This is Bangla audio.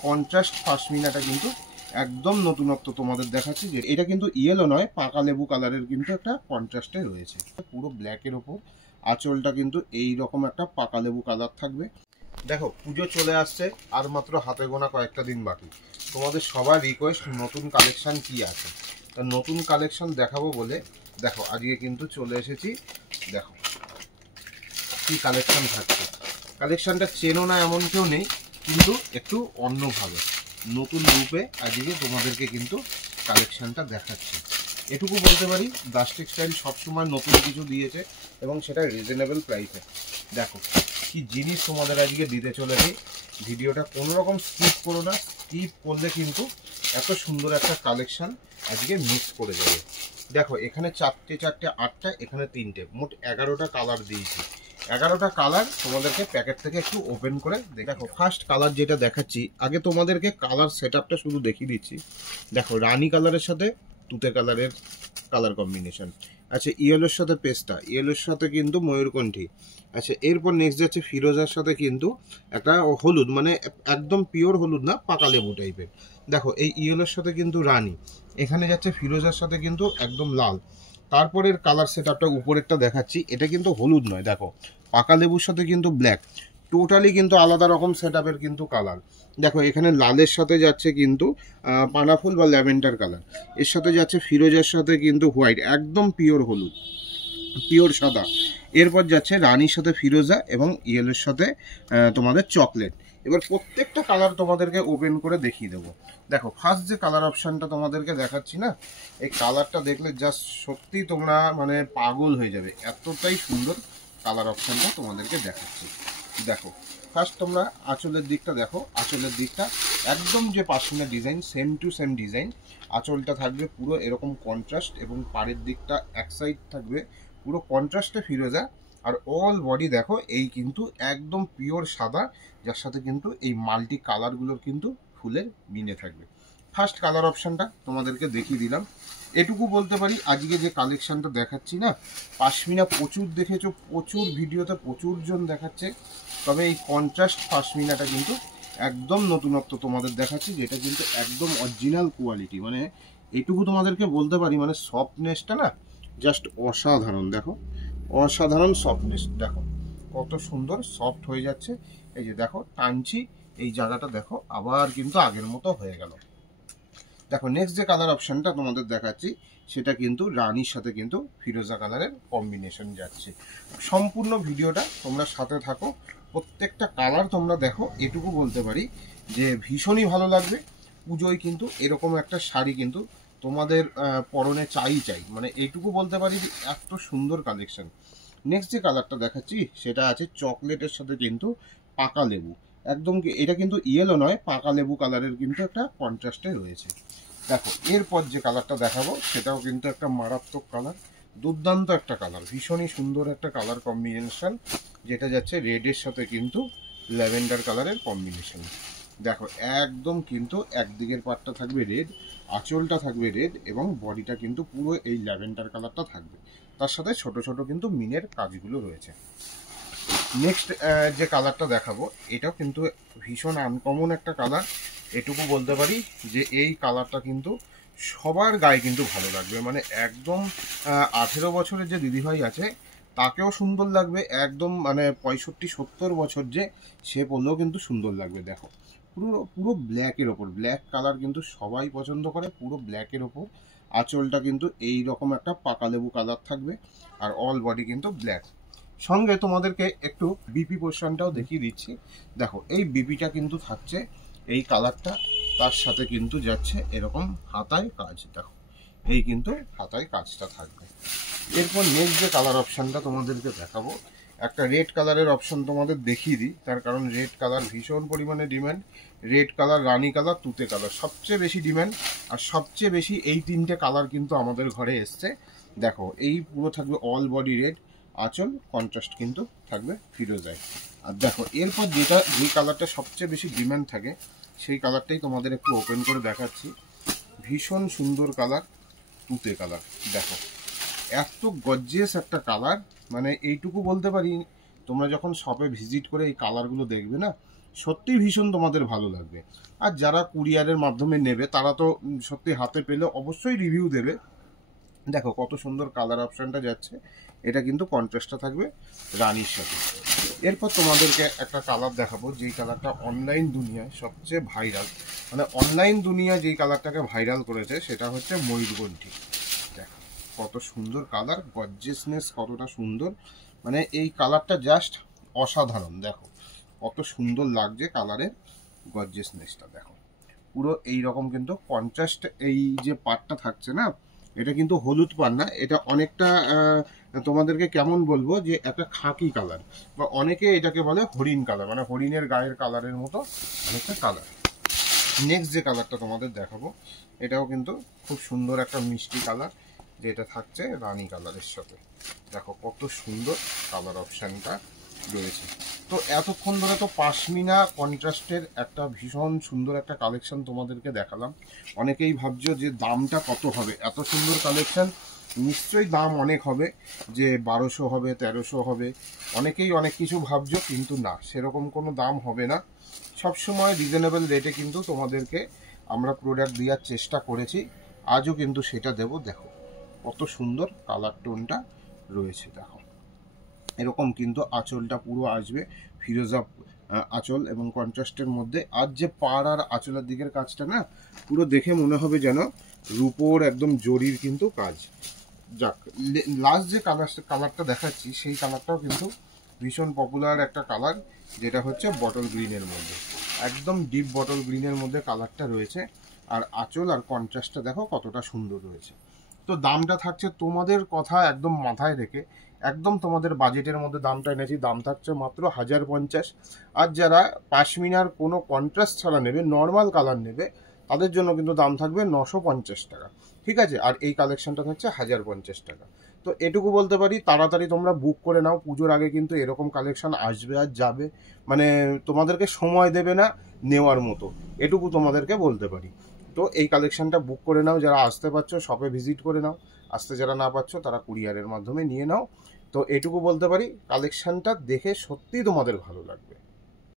কন্ট্রাস্ট পাশমিনাটা কিন্তু একদম নতুনত্ব তোমাদের দেখাচ্ছি। যে এটা কিন্তু ইয়েলো নয়, পাকা লেবু কালারের কিন্তু একটা কন্ট্রাস্টে রয়েছে। পুরো ব্ল্যাকের ওপর আঁচলটা কিন্তু এই রকম একটা পাকা লেবু কালার থাকবে। দেখো পুজো চলে আসছে, আর মাত্র হাতে গোনা কয়েকটা দিন বাকি। তোমাদের সবার রিকোয়েস্ট নতুন কালেকশন কি আছে, তা নতুন কালেকশন দেখাবো বলে দেখো আজকে কিন্তু চলে এসেছি। দেখো কি কালেকশন থাকছে। কালেকশনটা চেনো না এমন কেউ নেই, কিন্তু একটু অন্যভাবে নতুন রূপে আজকে তোমাদেরকে কিন্তু কালেকশনটা দেখাচ্ছি। এটুকু বলতে পারি দাস টেক্সটাইল সবসময় নতুন কিছু দিয়েছে এবং সেটা রিজনেবল প্রাইসে। দেখো কি জিনিস তোমাদের আজকে দিতে চলেছি। ভিডিওটা কোনো রকম স্কিপ করো না, স্কিপ করলে কিন্তু এত সুন্দর একটা কালেকশন আজকে মিস করে যাবে। দেখো এখানে চারটে 8টা, এখানে 3টে, মোট 11টা কালার দিয়েছি। 11টা কালার তোমাদেরকে প্যাকেট থেকে একটু ওপেন করে দেখো। ফার্স্ট কালার যেটা দেখাচ্ছি, আগে তোমাদেরকে কালার সেট আপটা শুধু দেখিয়ে দিচ্ছি। দেখো রানী কালারের সাথে তুতে কালারের কালার কম্বিনেশন। আচ্ছা ইয়েলোর সাথে পেস্তা, ইয়েলোর সাথে কিন্তু ময়ূরকণ্ঠী। আচ্ছা এরপর নেক্সট যাচ্ছে ফিরোজার সাথে কিন্তু একটা হলুদ, মানে একদম পিওর হলুদ না, পাকা লেবু টাইপের। দেখো এই ইয়েলোর সাথে কিন্তু রানী, এখানে যাচ্ছে ফিরোজার সাথে কিন্তু একদম লাল। তারপরের কালার সেট আপটা উপরেরটা দেখাচ্ছি, এটা কিন্তু হলুদ নয়, দেখো পাকা লেবুর সাথে কিন্তু ব্ল্যাক, টোটালি কিন্তু আলাদা রকম সেট আপের কিন্তু কালার। দেখো এখানে লালের সাথে যাচ্ছে কিন্তু পানাফুল বা ল্যাভেন্ডার কালার, এর সাথে যাচ্ছে ফিরোজার সাথে কিন্তু হোয়াইট, একদম পিওর হলুদ, পিওর সাদা। এরপর যাচ্ছে রানীর সাথে ফিরোজা এবং ইয়েলোর সাথে তোমাদের চকলেট। এবার প্রত্যেকটা কালার তোমাদেরকে ওপেন করে দেখিয়ে দেবো। দেখো ফার্স্ট যে কালার অপশানটা তোমাদেরকে দেখাচ্ছি না, এই কালারটা দেখলে জাস্ট সত্যি তোমরা মানে পাগল হয়ে যাবে, এতটাই সুন্দর কালার অপশানটা তোমাদেরকে দেখাচ্ছি। দেখো ফার্স্ট তোমরা আঁচলের দিকটা দেখো, আঁচলের দিকটা একদম যে pashmina design, same to same design. আঁচলটা থাকবে পুরো এরকম কন্ট্রাস্ট এবং পাড়ের দিকটা এক সাইড থাকবে পুরো কন্ট্রাস্টে ফিরোজা। আর অল বডি দেখো এই কিন্তু একদম পিওর সাদা, যার সাথে কিন্তু এই মাল্টি কালারগুলোর কিন্তু ফুলের মিনে থাকবে। ফার্স্ট কালার অপশানটা তোমাদেরকে দেখিয়ে দিলাম। এটুকু বলতে পারি আজকে যে কালেকশানটা দেখাচ্ছি না, পাশমিনা প্রচুর দেখেছো, প্রচুর ভিডিওতে প্রচুর জন দেখাচ্ছে, তবে এই কন্ট্রাস্ট পাশমিনাটা কিন্তু একদম নতুনত্ব তোমাদের দেখাচ্ছি, যেটা কিন্তু একদম অরিজিনাল কোয়ালিটি। মানে এটুকু তোমাদেরকে বলতে পারি, মানে সফটনেসটা না জাস্ট অসাধারণ। দেখো অসাধারণ সফটনেস, দেখো কত সুন্দর সফট হয়ে যাচ্ছে। এই যে দেখো টানছি, এই জায়গাটা দেখো আবার কিন্তু আগের মতো হয়ে গেল। দেখো নেক্সট যে কালার অপশানটা তোমাদের দেখাচ্ছি, সেটা কিন্তু রানীর সাথে কিন্তু ফিরোজা কালারের কম্বিনেশন যাচ্ছে। সম্পূর্ণ ভিডিওটা তোমরা সাথে থাকো, প্রত্যেকটা কালার তোমরা দেখো। এটুকু বলতে পারি যে ভীষণই ভালো লাগবে। পুজোয় কিন্তু এরকম একটা শাড়ি কিন্তু তোমাদের পরনে চাই, মানে এইটুকু বলতে পারি যে এত সুন্দর কালেকশন। নেক্সট যে কালারটা দেখাচ্ছি সেটা আছে চকলেটের সাথে কিন্তু পাকা লেবু, একদম এটা কিন্তু ইয়েলো নয়, পাকা লেবু কালারের কিন্তু একটা কন্ট্রাস্টে রয়েছে। দেখো এরপর যে কালারটা দেখাবো সেটাও কিন্তু একটা মারাত্মক কালার, দুর্দান্ত একটা কালার, ভীষণই সুন্দর একটা কালার কম্বিনেশন, যেটা যাচ্ছে রেডের সাথে কিন্তু ল্যাভেন্ডার কালারের কম্বিনেশন। দেখো একদম কিন্তু একদিকের পার্টটা থাকবে রেড, আঁচলটা থাকবে রেড এবং বডিটা কিন্তু পুরো এই ল্যাভেন্ডার কালারটা থাকবে, তার সাথে ছোট ছোট কিন্তু মিনের কাজগুলো রয়েছে। নেক্সট যে কালারটা দেখাবো এটাও কিন্তু ভীষণ আনকমন একটা কালার। এটুকু বলতে পারি যে এই কালারটা কিন্তু সবার গায়ে কিন্তু ভালো লাগবে, মানে একদম 18 বছরের যে দিদিভাই আছে তাকেও সুন্দর লাগবে, একদম মানে 65-70 বছর যে সে পরলেও কিন্তু সুন্দর লাগবে। দেখো পুরো পুরো ব্ল্যাকের ওপর, ব্ল্যাক কালার কিন্তু সবাই পছন্দ করে, পুরো ব্ল্যাকের ওপর আঁচলটা কিন্তু এই রকম একটা পাকা লেবু কালার থাকবে আর অল বডি কিন্তু ব্ল্যাক। সঙ্গে তোমাদেরকে একটু বিপি পোর্শনটাও দেখিয়ে দিচ্ছি। দেখো এই বিপিটা কিন্তু থাকছে এই কালারটা, তার সাথে কিন্তু যাচ্ছে এরকম হাতায় কাজ। দেখো এই কিন্তু হাতায় কাজটা থাকবে। এরপর নেক্সট যে কালার অপশানটা তোমাদেরকে দেখাবো, একটা রেড কালারের অপশান তোমাদের দেখিয়ে দিই, তার কারণ রেড কালার ভীষণ পরিমাণে ডিমান্ড। রেড কালার, রানী কালার, তুতে কালার সবচেয়ে বেশি ডিমান্ড, আর সবচেয়ে বেশি এই 3টে কালার কিন্তু আমাদের ঘরে এসছে। দেখো এই পুরো থাকবে অল বডি রেড, আঁচল কন্ট্রাস্ট কিন্তু থাকবে ফিরোজায়। আর দেখো এরপর যে কালারটা সবচেয়ে বেশি ডিমান্ড থাকে সেই কালারটাই তোমাদের একটু ওপেন করে দেখাচ্ছি। ভীষণ সুন্দর কালার, তুতে কালার। দেখো এত গর্জিয়াস একটা কালার, মানে এইটুকু বলতে পারি তোমরা যখন শপে ভিজিট করে এই কালারগুলো দেখবে না, সত্যি ভীষণ তোমাদের ভালো লাগবে। আর যারা কুরিয়ারের মাধ্যমে নেবে তারা তো সত্যি হাতে পেলে অবশ্যই রিভিউ দেবে। দেখো কত সুন্দর কালার অপশানটা যাচ্ছে, এটা কিন্তু কন্ট্রাস্টটা থাকবে রানীর সাথে। এরপর তোমাদেরকে একটা কালার দেখাবো, যেই কালারটা অনলাইন দুনিয়ায় সবচেয়ে ভাইরাল, মানে অনলাইন দুনিয়া যেই কালারটাকে ভাইরাল করেছে সেটা হচ্ছে ময়ূরকণ্ঠী। দেখো কত সুন্দর কালার, গর্জিয়াসনেস কতটা সুন্দর, মানে এই কালারটা জাস্ট অসাধারণ। দেখো কত সুন্দর লাগছে কালারের গর্জিয়াসনেসটা। দেখো পুরো এই রকম কিন্তু কন্ট্রাস্ট, এই যে পাটটা থাকছে না, এটা কিন্তু হলুদ পান না, এটা অনেকটা তোমাদেরকে কেমন বলবো, যে একটা খাকি কালার, বা অনেকে এটাকে বলে হরিণ কালার, মানে হরিণের গায়ের কালারের মতো অনেকটা কালার। নেক্সট যে কালারটা তোমাদের দেখাবো, এটাও কিন্তু খুব সুন্দর একটা মিষ্টি কালার, যেটা থাকছে রানী কালারের সাথে। দেখো কত সুন্দর কালার অপশানটা রয়েছে। তো এতক্ষণ ধরে তো পাশমিনা কন্ট্রাস্টের একটা ভীষণ সুন্দর একটা কালেকশন তোমাদেরকে দেখালাম। অনেকেই ভাবছো যে দামটা কত হবে, এত সুন্দর কালেকশন নিশ্চয়ই দাম অনেক হবে, যে 1200 হবে, 1300 হবে, অনেকেই অনেক কিছু ভাবছো, কিন্তু না, সেরকম কোনো দাম হবে না। সবসময় রিজনেবল রেটে কিন্তু তোমাদেরকে আমরা প্রোডাক্ট দেওয়ার চেষ্টা করেছি, আজও কিন্তু সেটা দেব। দেখো কত সুন্দর কালার টোনটা রয়েছে। দেখো এরকম কিন্তু আঁচলটা পুরো আসবে ফিরোজা আঁচল এবং কন্ট্রাস্টের মধ্যে। আর যে পাড় আর আঁচলের দিকের কাজটা না, পুরো দেখে মনে হবে যেন রূপোর একদম জরির কিন্তু কাজ। যাক, লাস্ট যে কালারটা দেখাচ্ছি সেই কালারটাও কিন্তু ভীষণ পপুলার একটা কালার, যেটা হচ্ছে বটল গ্রিনের মধ্যে, একদম ডিপ বটল গ্রিনের মধ্যে কালারটা রয়েছে। আর আঁচল আর কন্ট্রাস্টটা দেখো কতটা সুন্দর রয়েছে। তো দামটা থাকছে তোমাদের কথা একদম মাথায় রেখে, একদম তোমাদের বাজেটের মধ্যে দামটা এনেছি, দাম থাকছে মাত্র 1050। আর যারা পাশমিনার কোনো কন্ট্রাস্ট ছাড়া নেবে, নর্মাল কালার নেবে, তাদের জন্য কিন্তু দাম থাকবে 950 টাকা। ঠিক আছে, আর এই কালেকশনটা হচ্ছে 1050 টাকা। তো এটুকু বলতে পারি, তাড়াতাড়ি তোমরা বুক করে নাও, পুজোর আগে কিন্তু এরকম কালেকশন আসবে আর যাবে, মানে তোমাদেরকে সময় দেবে না নেওয়ার মতো, এটুকু তোমাদেরকে বলতে পারি। তো এই কালেকশনটা বুক করে নাও, যারা আসতে পারছো শপে ভিজিট করে নাও, আসতে যারা না পারছো তারা কুরিয়ারের মাধ্যমে নিয়ে নাও। তো এটুকু বলতে পারি, কালেকশনটা দেখে সত্যিই তোমাদের ভালো লাগবে।